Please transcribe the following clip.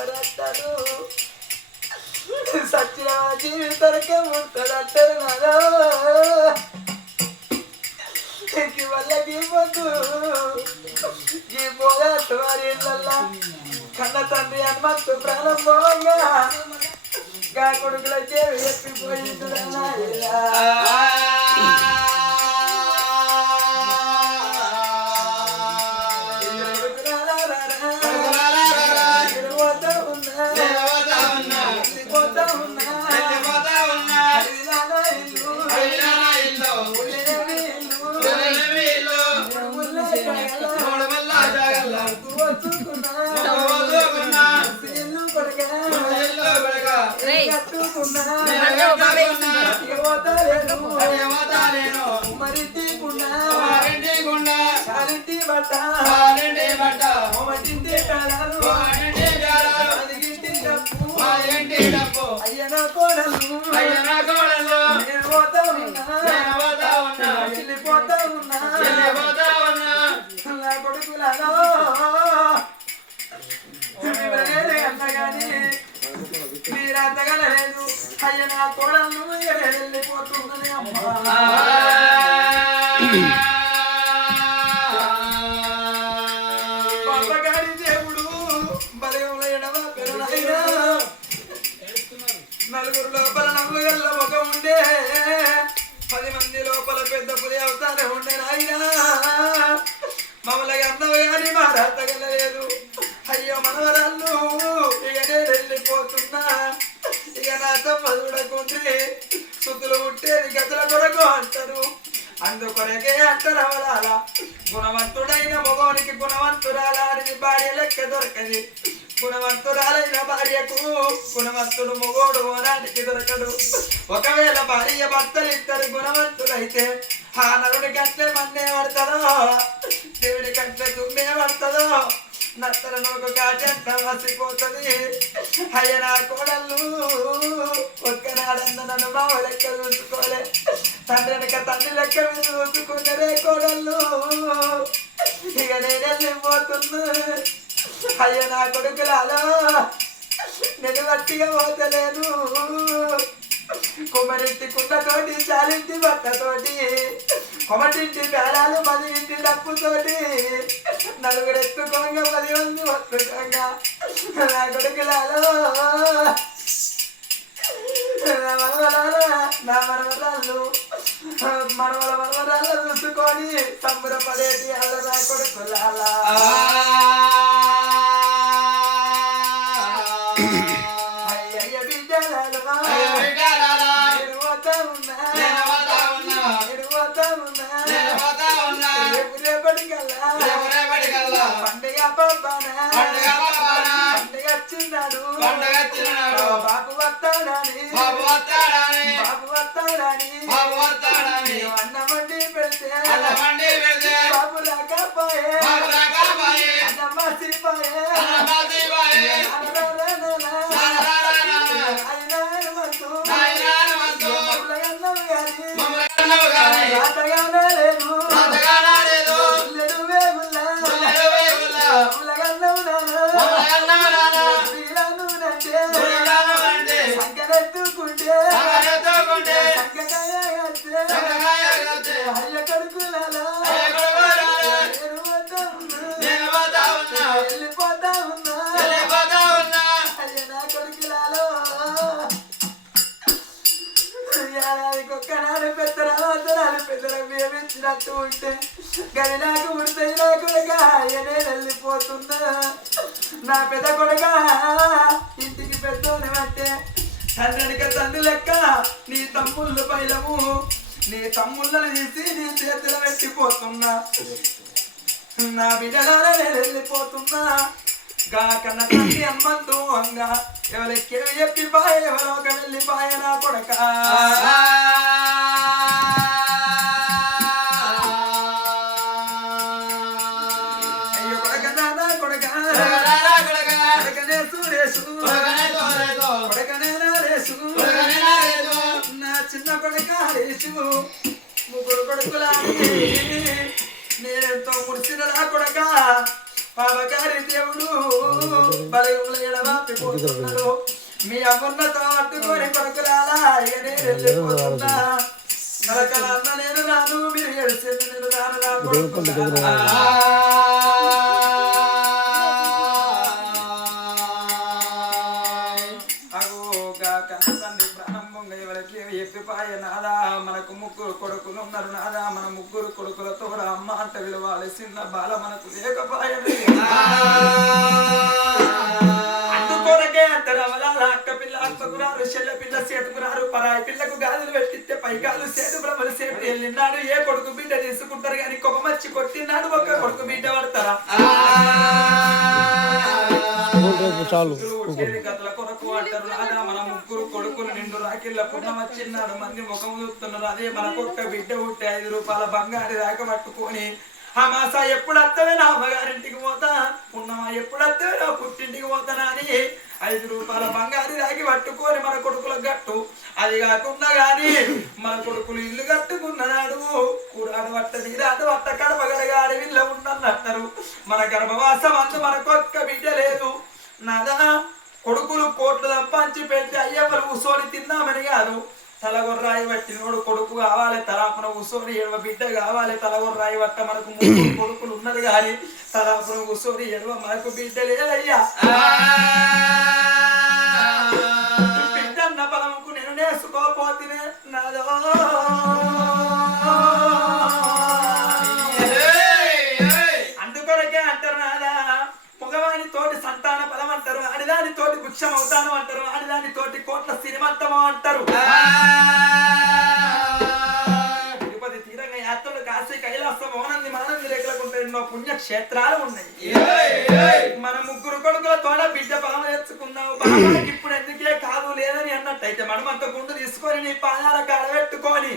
ముడతారంటారు సచ్చిన జీవితానికే ముడతారంటారు నాదా వాళ్ళకి పొద్దు ఈ పోరాట వారి ఇళ్ళల్లా కన్న తండ్రి హనుమంతు ప్రాణం పోవంగా గా కొడుకుల చేవి ఎప్పిపోయింది అయ్యనా కోడలు నేను పోతా ఉన్నా వెళ్ళిపోతా ఉన్నా నా కొడుకులలో అన్నగాని మీరు అంతగలలేదు అయ్య నా కోడలు వెళ్ళిపోతుందని అమ్మా పాపగారి దేవుడు బలయంలో ఎడవ పెరునైనా నలుగురు లోపల నవ్వుగల్ల ఒక ఉండే 10 మంది లోపల పెద్ద పులి అవుతానే ఉండే నాయనా మమ్మల్ని అన్నవి కానీ మా రాతగలలేదు అయ్యో మనవరాళ్ళు ఇక నేను వెళ్ళిపోతున్నా ఇక నాతో చూడకుండ్రి సుతులు పుట్టేది గతుల కొరకు అంటారు అందుకొరకే అంటారు అవరాల గుణవంతుడైన మగోనికి గుణవంతురాలని భార్య లెక్క దొరకది గుణవంతురాలైన భార్యకు గుణవంతుడు మొగోడు ఓనాటికి దొరకడు ఒకవేళ భార్య భర్తలు ఇద్దరు గుణవంతులైతే ఆ నరుడి కంటే మన్నే పడతాడో దేవుడి కంటే తుమ్మే పడతాడో నత్తలను ఒక కాటంట వసిపోతుంది అయ్య నా కోడళ్ళు ఒక్కనాడన్న నన్ను బావ లెక్క చూసుకోలే తండ్రి వెనక తండ్రి లెక్క మీద చూసుకున్నరే కోడళ్ళు ఇక నేను వెళ్ళిపోతున్నా అయ్య నా కొడుకులాలో నేను గట్టిగా పోతలేను కొమ్మరింటి కుండతోటి చాలింటి బట్టతోటి కొమటింటి పేరాలు 10 ఇంటి డప్పుతోటి నలుగురు ఎత్తుకోంగా 10 మంది వత్తుకోంగా నా కొడుకులాలో నా మనవరాళ్ళు మనవరాళ్ళు చూసుకొని సంబరపడేటి అల్ల నా కొడుకులాలా పండుగ వచ్చినాడు బాబు వస్తాడని అన్నమండి పెడితే బాబు రాకపోయే అన్నమ్మ సిరిపోయే పెద్దరమించినట్టు ఉంటే గది నాకు ఉడతాయి నా కొడుక అయ్యనే వెళ్ళిపోతున్నా నా పెద్ద కొడుక ఇంటికి పెద్దోని అంటే తండ్రిక తండ్రి లెక్క నీ తమ్ముళ్ళు పైలము నీ తమ్ముళ్ళని తీసి నీ చేతులు పెట్టిపోతున్నా నా బిడ్డలారా నేను వెళ్ళిపోతున్నా గా కన్న తండ్రి అమ్మంటూ అంగా ఎవరికి చెప్పిపాయ ఎవరొక వెళ్ళిపాయ నా కొడుక చిన్న కొడుక ముగ్గురు కొడుకులా నేనెంతో ముడిసిన నా కొడుక పాపగారి దేవుడు బలయుల ఎడవాపి వెళ్ళిపోతున్నాడు మీ అమ్మన్నతో పట్టుకొని కొడుకురాలా ఇక నేను వెళ్ళిపోతున్నా నరకల అన్న నేను రాను మీరు ఎడిసేది నేను రాను రా నాదా మనకు ముగ్గురు కొడుకులు ఉన్నారు నాదా మన ముగ్గురు కొడుకులతో అమ్మ అంట విలువాలి చిన్న బాల మనకు లేకపాయ అందుకోరకే అంటారు అవలాల అక్క పిల్ల అక్కకురారు చెల్ల పిల్ల సేతుకురారు పరాయి పిల్లకు గాజులు పెట్టిస్తే పైకాలు సేతు బ్రహ్మలు సేపు వెళ్ళినాడు ఏ కొడుకు బిడ్డ తీసుకుంటారు కానీ కొమ్మచ్చి కొట్టినాడు ఒక్క కొడుకు బిడ్డ పడతారా గతల కొరకు అంటారు రాదా మన ముగ్గురు కొడుకులు నిండు రాకిళ్ళ పుణ్యం వచ్చిన్నాడు మంది ముఖం చూస్తున్నారు అదే మనకొక్క బిడ్డ పుట్టి 5 రూపాయల బంగారు రాక పట్టుకొని ఆ మాస ఎప్పుడు వస్తావే నా అమ్మగారింటికి పోతా పున్నమా ఎప్పుడు వస్తావే నా పుట్టింటికి పోతానా అని 5 రూపాయల బంగారు రాకి పట్టుకొని మన కొడుకులకు గట్టు అది కాకుండా గాని మన కొడుకులు ఇల్లు కట్టుకున్నాడు కూరాడు పట్ట నీరాడు పట్ట కడపగడగాడి వీళ్ళ ఉండన్నారు మన గర్భవాసం అందు మనకొక్క బిడ్డ లేదు నాదా కొడుకులు కోట్లు సంపాదించి పెడితే అయ్యవరు కూర్చొని తిన్నామని కాదు తలగొర్రాయి పట్టినోడు కొడుకు కావాలి తలాపున కూర్చొని 7వ బిడ్డ కావాలి తలగొర్రాయి పట్ట మనకు 3 కొడుకులు ఉన్నది కానీ తలాపున కూర్చొని 7వ మనకు బిడ్డ లేదయ్యా బిడ్డన్న బలముకు నేను నేసుకోపోతినే నాదో అందుకొరకే అంటారు నాదా మగవాని తోటి సంతాన బలం అంటారు ఆడిదాని తోటి వృక్షం అవుతాను అంటారు ఆడిదాని తోటి కోట్ల శ్రీమంతము అంటారు తిరుపతి తీరంగా యాత్రలు కాశీ కైలాసం మౌనంది మానంది రేఖలకు ఎన్నో పుణ్యక్షేత్రాలు ఉన్నాయి మన ముగ్గురు కొడుకుల తోడ బిడ్డ బలం తెచ్చుకున్నావు బాబాకి ఇప్పుడు ఎందుకే కాదు లేదని అన్నట్టయితే మనం అంత గుండు తీసుకొని నీ పాదాల కాడ పెట్టుకొని